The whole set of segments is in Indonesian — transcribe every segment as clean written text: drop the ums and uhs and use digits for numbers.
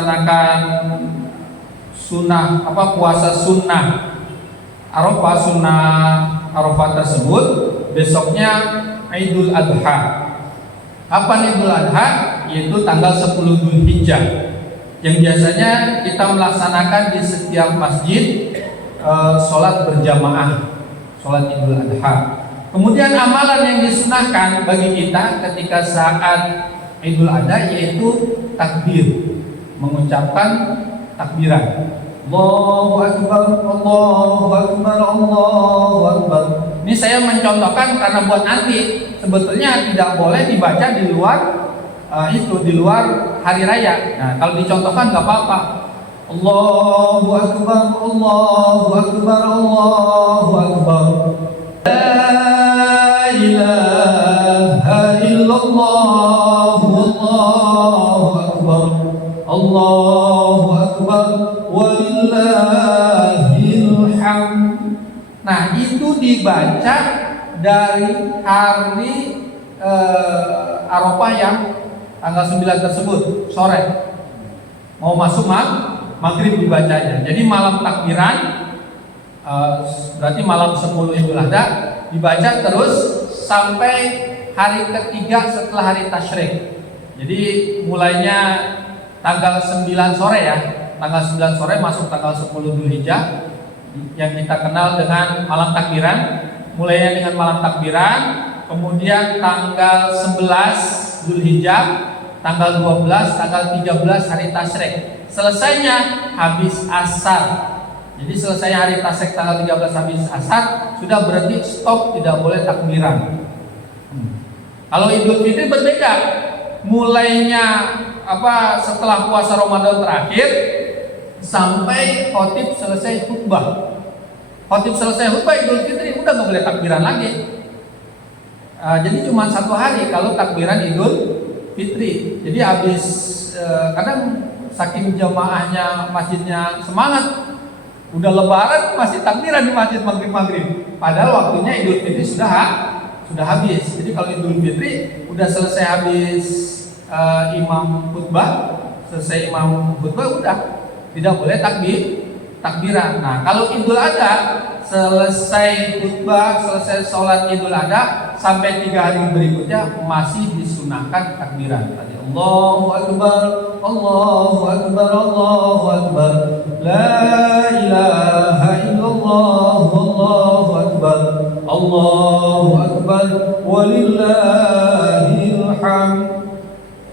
melaksanakan sunnah puasa sunnah Arafah, sunnah Arafah tersebut besoknya Idul Adha. Kapan Idul Adha? Yaitu tanggal 10 Dzulhijjah, yang biasanya kita melaksanakan di setiap masjid sholat berjamaah, sholat Idul Adha. Kemudian amalan yang disunahkan bagi kita ketika saat Idul Adha yaitu takbir, mengucapkan takbiran. Allahu Akbar, Allahu Akbar, Allahu Akbar. Ini saya mencontohkan karena buat nanti sebetulnya tidak boleh dibaca di luar di luar hari raya. Nah, kalau dicontohkan nggak apa-apa. Allahu Akbar, Allahu Akbar, Allahu Akbar. La ilaha illallah, Allahu Akbar, Allahu Akbar, walillahil hamd. Nah, itu dibaca dari hari Arafah yang tanggal 9 tersebut sore. Mau masuk maghrib dibacanya. Jadi malam takbiran, berarti malam 10 Idul Adha dibaca terus sampai hari ketiga setelah hari tasyrik. Jadi mulainya tanggal 9 sore ya. Tanggal 9 sore masuk tanggal 10 Dzulhijjah yang kita kenal dengan malam takbiran. Mulainya dengan malam takbiran, kemudian tanggal 11 Dzulhijjah, tanggal 12, tanggal 13 hari tasyrik. Selesainya habis asar. Jadi selesai hari tasyrik tanggal 13 habis asar, sudah berarti stop, tidak boleh takbiran. Kalau Idul Fitri berbeda. Mulainya setelah puasa Ramadan terakhir sampai khotib selesai khutbah. Khotib selesai khutbah Idul Fitri udah nggak boleh takbiran lagi. Jadi cuma 1 hari kalau takbiran Idul Fitri. Jadi habis kadang saking jamaahnya masjidnya semangat, udah lebaran masih takbiran di masjid maghrib. Padahal waktunya Idul Fitri sudah habis. Jadi kalau Idul Fitri udah selesai habis imam khutbah, udah tidak boleh takbiran. Nah, kalau Idul Adha selesai khutbah, selesai sholat Idul Adha sampai 3 hari berikutnya masih disunahkan takbiran. Tadi Allahu Akbar, Allahu Akbar, Allahu Akbar, la ilaha illallah, Allahu Akbar, Allahu Akbar, walillahil hamd.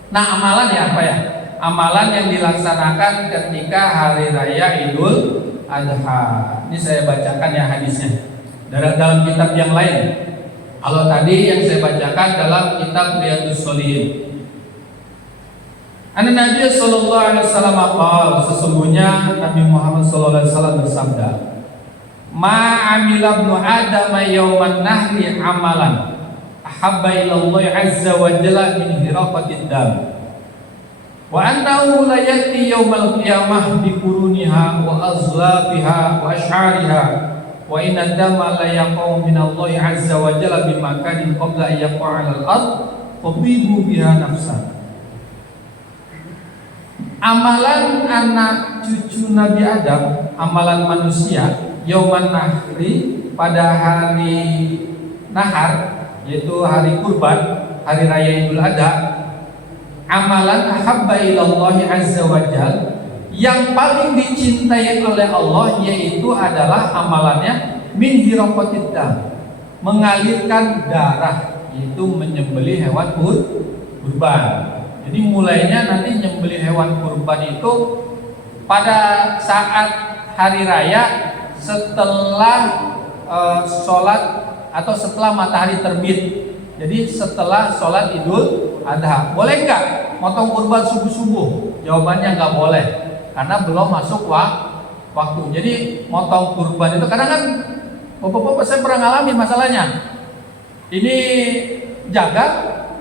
Nah, amalan ya apa ya? Amalan yang dilaksanakan ketika hari raya Idul Adha. Ini saya bacakan ya hadisnya dalam kitab yang lain. Kalau tadi yang saya bacakan dalam kitab Riyadhus Shalihin. Nabi sallallahu alaihi wasallam qala, sesungguhnya Nabi Muhammad sallallahu alaihi wasallam bersabda, "Ma 'amila ibnu Adam yauman nahri amalan ahabba ila Allah azza wa jalla min hiraqatid dam. Wa annahu la yati yaumal qiyamah bi quruniha wa azlafiha wa ash'ariha wa inna dama la yaqau min Allah azza wa jalla bi makanin qabla an yaqa 'ala al-ard fabibu biha nafsan." Amalan anak cucu Nabi Adam, amalan manusia yauman nahri, pada hari nahar, yaitu hari kurban, hari raya Idul Adha. Amalan ahabba ilallahi azza wa jal, yang paling dicintai oleh Allah, yaitu adalah amalannya min hiraqatid dam, mengalirkan darah, yaitu menyembelih hewan kurban. Jadi mulainya nanti nyembelih hewan kurban itu pada saat hari raya setelah sholat atau setelah matahari terbit. Jadi setelah sholat Idul Adha. Boleh nggak motong kurban subuh-subuh? Jawabannya nggak boleh, karena belum masuk waktu. Jadi motong kurban itu kadang kan bapak-bapak saya pernah ngalami masalahnya. Ini jaga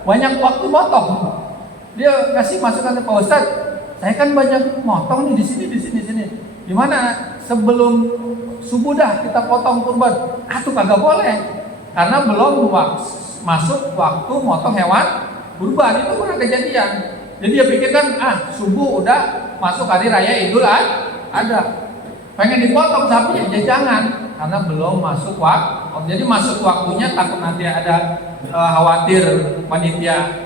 banyak waktu motong. Dia ngasih masukan ke Pak Ustadz, saya kan banyak motong nih di sini. Gimana sebelum subuh dah kita potong kurban? Tuh kagak boleh, karena belum masuk waktu motong hewan kurban. Itu pernah kejadian. Jadi dia pikirkan subuh udah masuk hari raya Idul Adha. Pengen dipotong sapinya, ya jangan, karena belum masuk waktu. Jadi masuk waktunya takut nanti ada khawatir panitia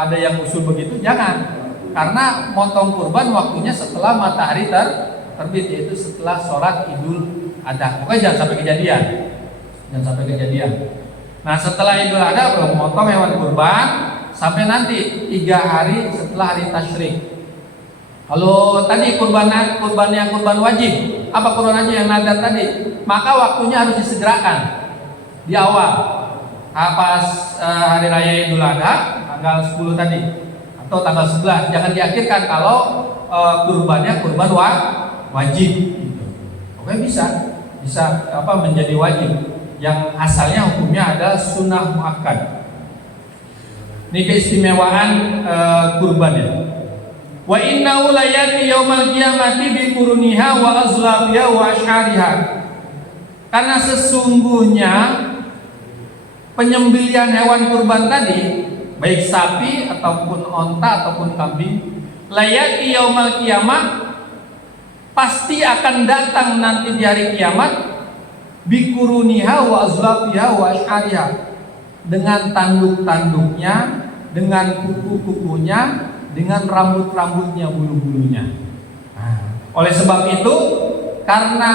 ada yang usul begitu, jangan. Karena motong kurban waktunya setelah matahari terbit, yaitu setelah sholat Idul Adha. Pokoknya jangan sampai kejadian. Jangan sampai kejadian. Nah, setelah Idul Adha belum motong hewan kurban sampai nanti 3 hari setelah hari tasyrik. Kalau tadi kurbannya kurban wajib, apa kurban wajib yang nadar tadi, maka waktunya harus disegerakan di awal. Pas hari raya Idul Adha tanggal 10 tadi atau tanggal 11, jangan diakhirkan kalau kurbannya kurban wajib gitu. Oke, bisa menjadi wajib yang asalnya hukumnya adalah sunnah muakkad. Ini keistimewaan kurban ya. Wa innahu la yati yaumal qiyamati bi quruniha wa azlabiha wa asyariha. Karena sesungguhnya penyembelihan hewan kurban tadi, baik sapi ataupun onta ataupun kambing, la yati yaumal qiyamah, pasti akan datang nanti di hari kiamat, bi quruniha wa azlabiha wa asyariha, dengan tanduk-tanduknya, dengan kuku-kukunya, dengan rambut-rambutnya, bulu-bulunya. Nah, oleh sebab itu, karena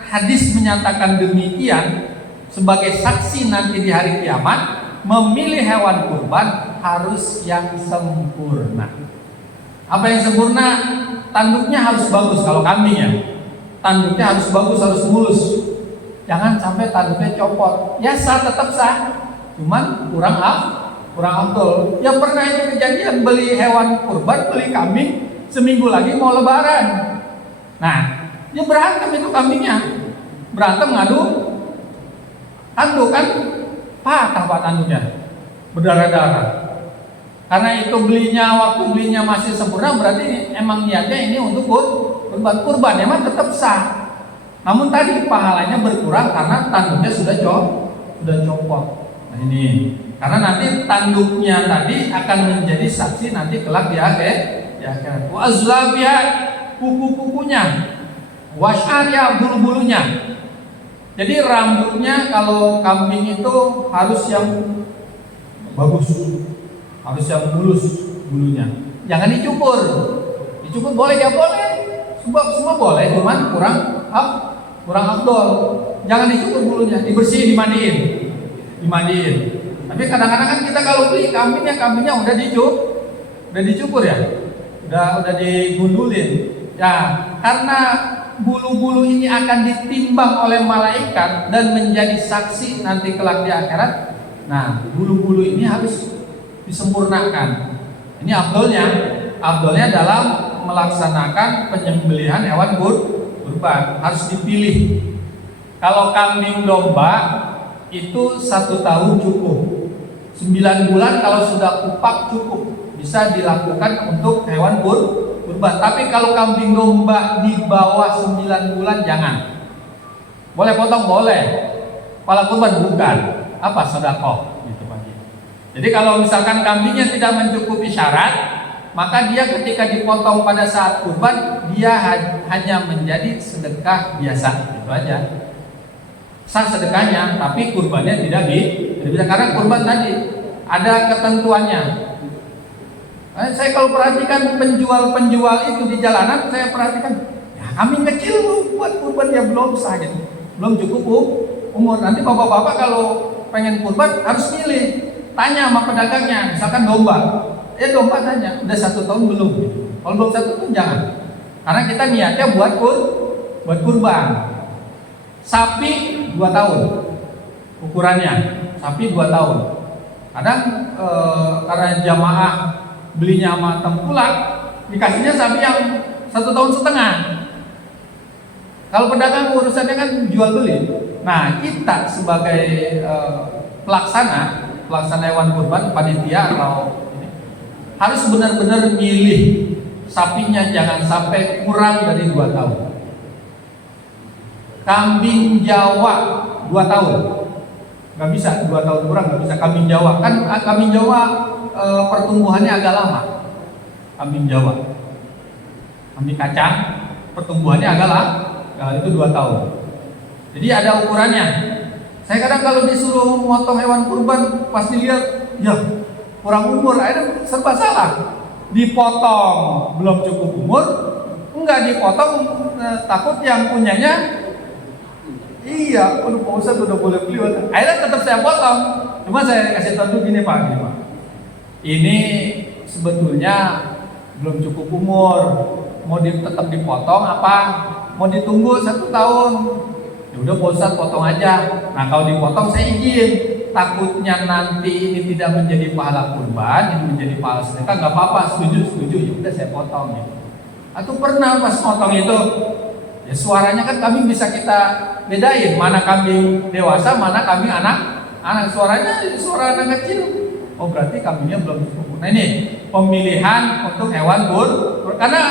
hadis menyatakan demikian, sebagai saksi nanti di hari kiamat, memilih hewan kurban harus yang sempurna. Apa yang sempurna? Tanduknya harus bagus. Kalau kambing ya, tanduknya harus bagus, harus mulus. Jangan sampai tanduknya copot. Ya sah, tetap sah, cuman kurang afdol. Yang pernah itu kejadian, beli hewan kurban, beli kambing, seminggu lagi mau lebaran. Nah, dia berantem itu kambingnya, berantem ngadu tanduk kan, patah pak tanduknya, berdarah-darah. Karena itu waktu belinya masih sempurna, berarti emang niatnya ini untuk kurban emang tetap sah. Namun tadi pahalanya berkurang karena tanduknya sudah copot. Nah ini, karena nanti tanduknya tadi akan menjadi saksi nanti kelak di akhirat. Wa azlabiha, kuku-kukunya, wa syariha, bulu-bulunya. Jadi rambutnya kalau kambing itu harus yang bagus, harus yang mulus bulunya. Jangan dicukur. Dicukur boleh ya boleh, semua boleh, cuman kurang afdol. Jangan dicukur bulunya, dibersihin, dimandiin. Tapi kadang-kadang kan kita kalau beli kambingnya udah dicukur ya, udah digundulin. Ya, karena bulu-bulu ini akan ditimbang oleh malaikat dan menjadi saksi nanti kelak di akhirat. Nah, bulu-bulu ini harus disempurnakan. Ini afdolnya dalam melaksanakan penyembelihan hewan kurban harus dipilih. Kalau kambing domba itu 1 tahun cukup, 9 bulan kalau sudah kupak cukup, bisa dilakukan untuk hewan kurban. Tapi kalau kambing domba di bawah 9 bulan jangan. Boleh potong, boleh. Kepala kurban bukan. Apa sedekah gitu Pak. Jadi kalau misalkan kambingnya tidak mencukupi syarat, maka dia ketika dipotong pada saat kurban, dia hanya menjadi sedekah biasa, itu aja. Sah sedekahnya, tapi kurbannya tidak bisa, karena kurban tadi ada ketentuannya. Saya kalau perhatikan penjual itu di jalanan, saya perhatikan, ya kambing kecil buat kurban ya belum sah gitu, belum cukup umur. Nanti bapak-bapak kalau pengen kurban harus milih, tanya sama pedagangnya, misalkan domba, domba tanya, udah 1 tahun belum? Kalau belum 1 tahun jangan, karena kita niatnya buat kurban. Sapi 2 tahun ukurannya, sapi 2 tahun. Kadang karena jamaah belinya sama tengkulak, dikasihnya sapi yang 1,5 tahun. Kalau pedagang urusannya kan jual beli. Nah, kita sebagai pelaksana hewan kurban, panitia atau ini, harus benar-benar milih sapinya, jangan sampai kurang dari 2 tahun. Kambing Jawa 2 tahun, nggak bisa 2 tahun kurang, nggak bisa. Kambing Jawa kan, kambing Jawa pertumbuhannya agak lama. Kambing Jawa kambing kacang pertumbuhannya agak itu 2 tahun. Jadi ada ukurannya. Saya kadang kalau disuruh motong hewan kurban pas dilihat, ya kurang umur, akhirnya serba salah. Dipotong belum cukup umur, enggak dipotong takut yang punyanya. Iya, Pak Ustadz udah boleh beli. Akhirnya tetap saya potong. Cuma saya kasih tahu dulu gini Pak. Ini sebetulnya belum cukup umur. Mau tetap dipotong apa? Mau ditunggu 1 tahun? Ya udah Pak Ustadz potong aja. Nah kalau dipotong saya izin. Takutnya nanti ini tidak menjadi pahala kurban, ini menjadi pahala sedekah, nggak apa-apa, setuju. Ya udah saya potong gitu. Atau pernah pas potong itu, ya suaranya kan kambing bisa kita bedain mana kambing dewasa, mana kambing anak suaranya suara anak kecil. Oh berarti kambingnya belum cukup. Nah ini pemilihan untuk hewan karena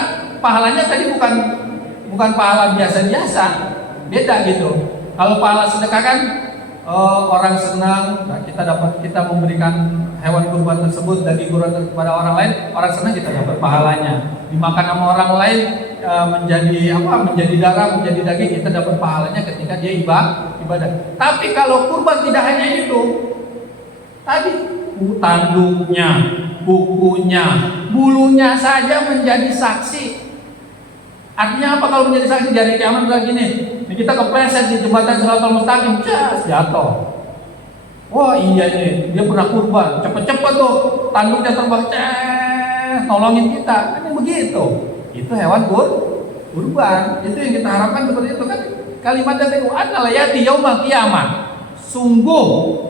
pahalanya tadi bukan pahala biasa-biasa, beda gitu. Kalau pahala sedekah kan orang senang, nah kita memberikan hewan kurban tersebut daging kurban kepada orang lain, orang senang kita dapat pahalanya. Dimakan sama orang lain menjadi darah, menjadi daging, kita dapat pahalanya ketika dia ibadah. Tapi kalau kurban tidak hanya itu, tadi tanduknya, kukunya, bulunya saja menjadi saksi. Artinya apa kalau menjadi saksi? Dari kiamat bilang gini, ini kita kepleset di jembatan Shiratal Mustaqim, jatuh. Wah iya ini, dia pernah kurban, cepet-cepet tuh tanduknya terbang, nolongin kita. Kan begitu. Itu hewan kurban. Itu yang kita harapkan seperti itu kan. Kalimat dari ana layati yaumal qiyamah. Sungguh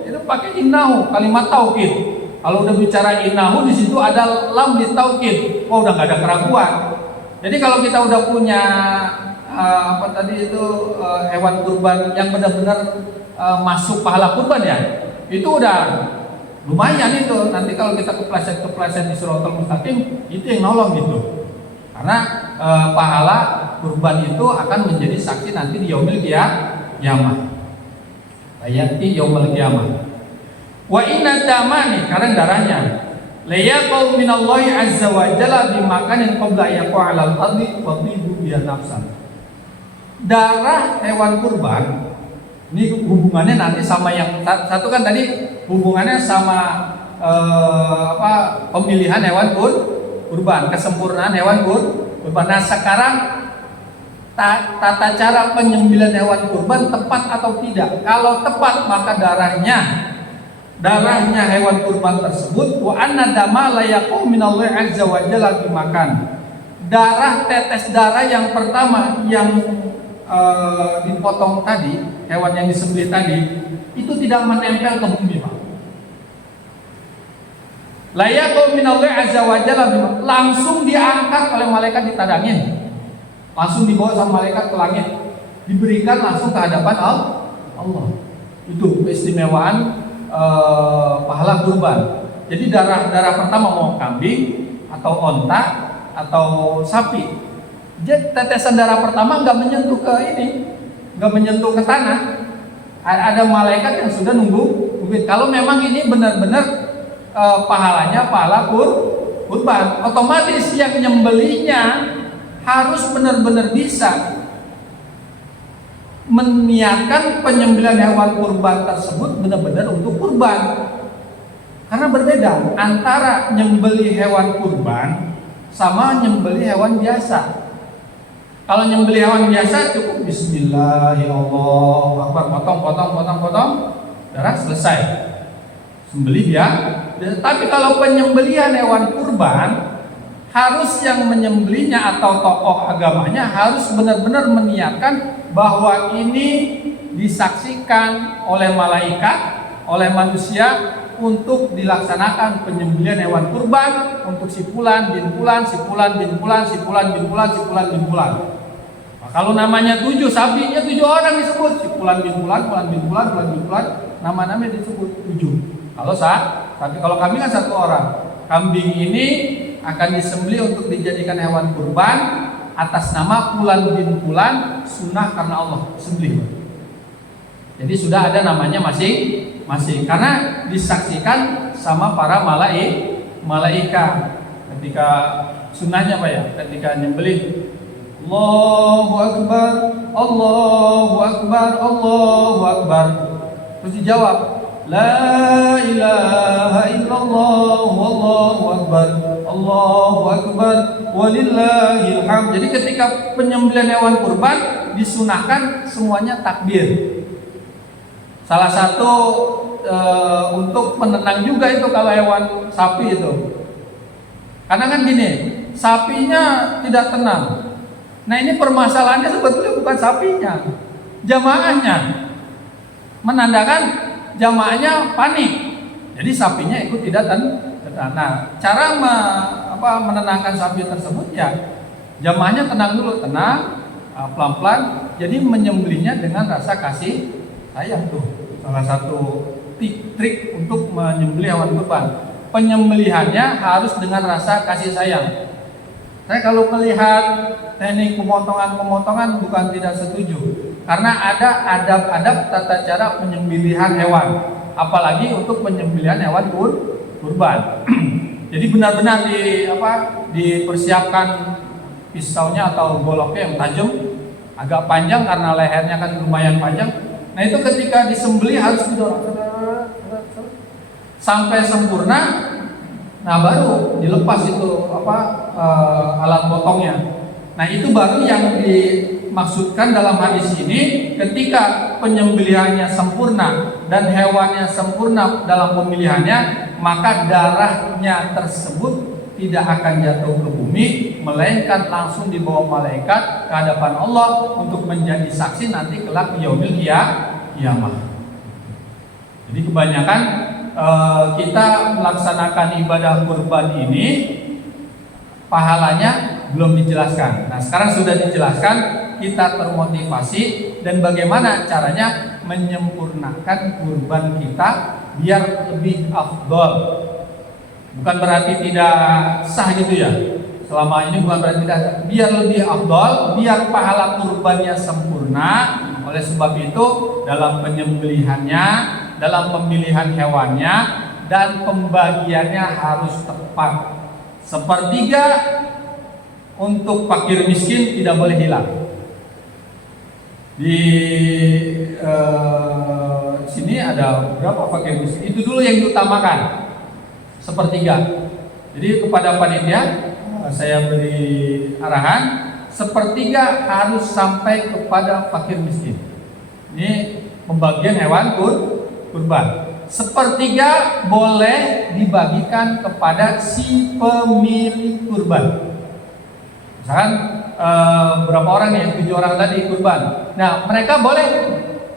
itu pakai innahu, kalimat taukid. Kalau udah bicara innahu di situ ada lam di taukid. Wah udah nggak ada keraguan. Jadi kalau kita udah punya hewan kurban yang benar-benar masuk pahala kurban ya, itu udah lumayan itu. Nanti kalau kita kepleset di Shiratal Mustaqim, itu yang nolong gitu. Karena pahala kurban itu akan menjadi saksi nanti di yaumil qiyamah. Ayati yaumil qiyamah. Wa inna damani, karena darahnya layaqau minallahi azza wa jalla bimakanin qabla yaqa 'alal ardi fadhibu biha nafsan. Darah hewan kurban ini hubungannya nanti sama yang satu kan tadi hubungannya sama pemilihan hewan kurban, kesempurnaan hewan kurban. Nah sekarang tata cara penyembelihan hewan kurban tepat atau tidak? Kalau tepat maka darahnya hewan kurban tersebut wa anna dama la yaqum minallahi azza wa jalla bimakan. Tetes darah yang pertama yang dipotong tadi, hewan yang disembelih tadi itu tidak menempel ke bumi, Pak. La yaqum minallahi azza wa jalla langsung diangkat oleh malaikat, ditadangin. Langsung dibawa sama malaikat ke langit. Diberikan langsung ke hadapan Allah. Itu keistimewaan pahala kurban. Jadi darah pertama mau kambing atau onta atau sapi. Jadi tetesan darah pertama nggak menyentuh ke tanah. Ada malaikat yang sudah nunggu. Kalau memang ini benar-benar pahalanya pahala kurban, otomatis yang nyembelinya harus benar-benar bisa meniatkan penyembelihan hewan kurban tersebut benar-benar untuk kurban. Karena berbeda antara nyembeli hewan kurban sama nyembeli hewan biasa. Kalau nyembeli hewan biasa cukup bismillahirrahmanirrahim, potong, darah selesai. Sembelih ya. Tapi kalau penyembelihan hewan kurban harus yang menyembelihnya atau tokoh agamanya harus benar-benar meniatkan bahwa ini disaksikan oleh malaikat, oleh manusia untuk dilaksanakan penyembelihan hewan kurban untuk si fulan bin fulan, si fulan bin fulan, si fulan bin fulan, si fulan bin fulan. Nah, kalau namanya 7 sapi, ya 7 orang disebut, si fulan bin fulan, fulan bin fulan, fulan bin fulan, nama-namanya disebut 7. Kalau kambing kan 1 orang. Kambing ini akan disembelih untuk dijadikan hewan kurban atas nama fulan bin fulan, sunnah karena Allah, sembelih. Jadi sudah ada namanya masing-masing karena disaksikan sama para malaikat ketika sunnahnya Pak ya, ketika nyembelih Allahu Akbar, Allahu Akbar, Allahu Akbar. Terus dijawab, La ilaha illallah, Allahu Akbar, Allahu Akbar, walillahil hamd. Jadi ketika penyembelihan hewan kurban disunahkan semuanya takbir. Salah satu untuk menenang juga itu kalau hewan sapi itu. Karena kan gini, sapinya tidak tenang. Nah ini permasalahannya sebetulnya bukan sapinya, jamaahnya. Menandakan jamaahnya panik. Jadi sapinya ikut tidak tenang. Nah cara menenangkan sapi tersebut ya jamaahnya tenang dulu, tenang, pelan-pelan. Jadi menyembelihnya dengan rasa kasih sayang tuh. Salah satu trik untuk menyembelih hewan kurban. Penyembelihannya harus dengan rasa kasih sayang. Saya kalau melihat teknik pemotongan bukan tidak setuju, karena ada adab-adab tata cara penyembelihan hewan, apalagi untuk penyembelihan hewan kurban. Jadi benar-benar dipersiapkan pisaunya atau goloknya yang tajam, agak panjang karena lehernya kan lumayan panjang. Nah itu ketika disembelih harus didorong sampai sempurna. Nah baru dilepas itu alat potongnya. Nah itu baru yang dimaksudkan dalam hadis ini, ketika penyembelihannya sempurna dan hewannya sempurna dalam pemilihannya, maka darahnya tersebut tidak akan jatuh ke bumi, melainkan langsung dibawa malaikat ke hadapan Allah untuk menjadi saksi nanti kelak yaumil kiamah. Jadi kebanyakan kita melaksanakan ibadah kurban ini pahalanya belum dijelaskan. Nah sekarang sudah dijelaskan, kita termotivasi dan bagaimana caranya menyempurnakan kurban kita biar lebih afdol. Bukan berarti tidak sah gitu ya. Selama ini bukan berarti tidak, biar lebih afdol, biar pahala kurbannya sempurna. Oleh sebab itu dalam penyembelihannya, dalam pemilihan hewannya, dan pembagiannya harus tepat. Sepertiga untuk fakir miskin tidak boleh hilang. Di sini ada berapa fakir miskin? Itu dulu yang diutamakan. Sepertiga. Jadi kepada panitia saya beri arahan, sepertiga harus sampai kepada fakir miskin. Ini pembagian hewan kurban. Sepertiga boleh dibagikan kepada si pemilik kurban. Misalkan berapa orang nih? 7 orang tadi kurban. Nah mereka boleh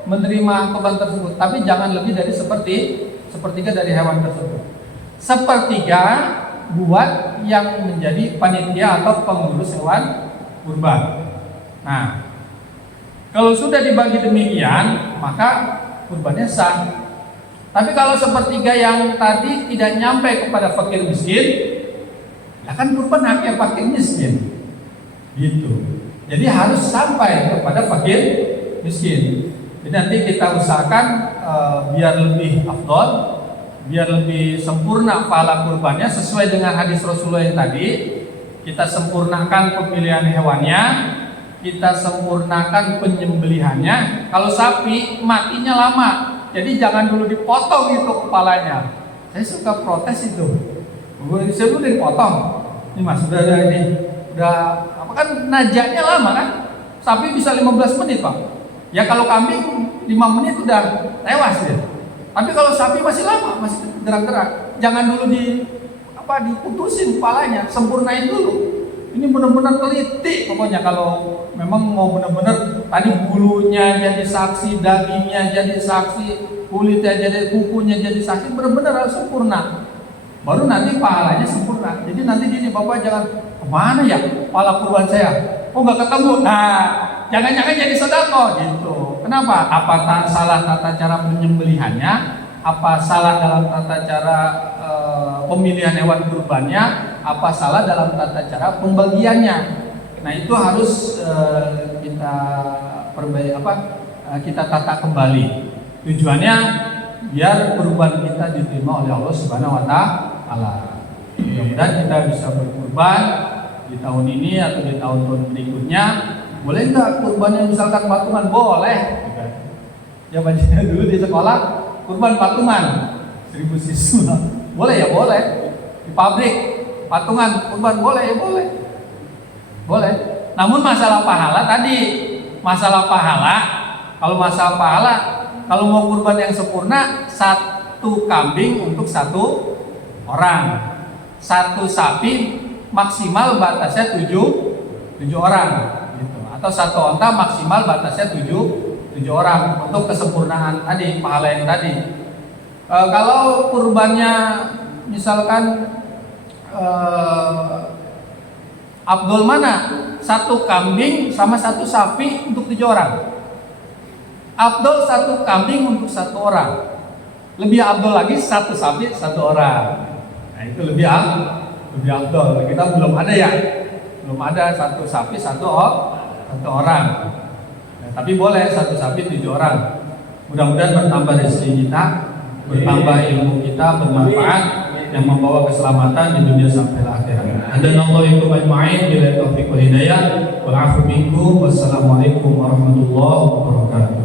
menerima kurban tersebut, tapi jangan lebih dari sepertiga dari hewan tersebut. Sepertiga buat yang menjadi panitia atau pengurus hewan kurban. Nah kalau sudah dibagi demikian, maka kurbannya sah. Tapi kalau sepertiga yang tadi tidak nyampe kepada fakir miskin, ya kan kurban haknya fakir miskin, gitu. Jadi harus sampai kepada fakir miskin. Jadi nanti kita usahakan biar lebih afdol, biar lebih sempurna pahala kurbannya sesuai dengan hadis Rasulullah yang tadi. Kita sempurnakan pemilihan hewannya, kita sempurnakan penyembelihannya. Kalau sapi matinya lama, jadi jangan dulu dipotong itu kepalanya. Saya suka protes itu. Saya udah dipotong. Ini mas, udah apa kan najaknya lama kan? Sapi bisa 15 menit pak. Ya kalau kambing 5 menit udah tewas ya. Tapi kalau sapi masih lama, masih gerak-gerak. Jangan dulu diputusin kepalanya, sempurnain dulu. Ini benar-benar teliti pokoknya kalau memang mau benar-benar tadi bulunya jadi saksi, dagingnya jadi saksi, kulitnya jadi, kukunya jadi saksi, benar-benar harus sempurna. Baru nanti pahalanya sempurna. Jadi nanti gini, Bapak jangan kemana ya pahala kurban saya? Oh nggak ketemu. Nah, jangan-jangan jadi sedekah gitu. Kenapa? Apa salah tata cara penyembelihannya? Apa salah dalam tata cara pemilihan hewan kurbannya? Apa salah dalam tata cara pembagiannya? Nah itu harus kita perbaiki, kita tata kembali. Tujuannya biar kurban kita diterima oleh Allah Subhanahu Wa Taala. Mudah-mudahan kita bisa berkurban di tahun ini atau di tahun-tahun berikutnya, boleh nggak kurbannya misalkan patungan? Boleh. Ya baca dulu di sekolah kurban patungan 1000 siswa. Boleh ya boleh. Di pabrik patungan kurban boleh ya boleh. Boleh. Namun masalah pahala tadi, masalah pahala, kalau mau kurban yang sempurna, satu kambing untuk satu orang, satu sapi maksimal batasnya 7 orang, gitu. Atau satu onta maksimal batasnya 7 orang untuk kesempurnaan tadi, pahala yang tadi. Kalau kurbannya misalkan Abdul mana? Satu kambing sama satu sapi untuk 7 orang. Abdul satu kambing untuk 1 orang. Lebih Abdul lagi satu sapi 1 orang. Nah itu lebih Abdul. Kita belum ada ya, belum ada satu sapi satu orang. Nah, tapi boleh satu sapi 7 orang. Mudah-mudahan bertambah rezeki kita, bertambah ilmu kita, bermanfaat, yang membawa keselamatan di dunia sampai akhirat. Hadanallahu ajma'in bila taufiq wal hidayah wal 'afwu minkum. Wassalamualaikum warahmatullahi wabarakatuh.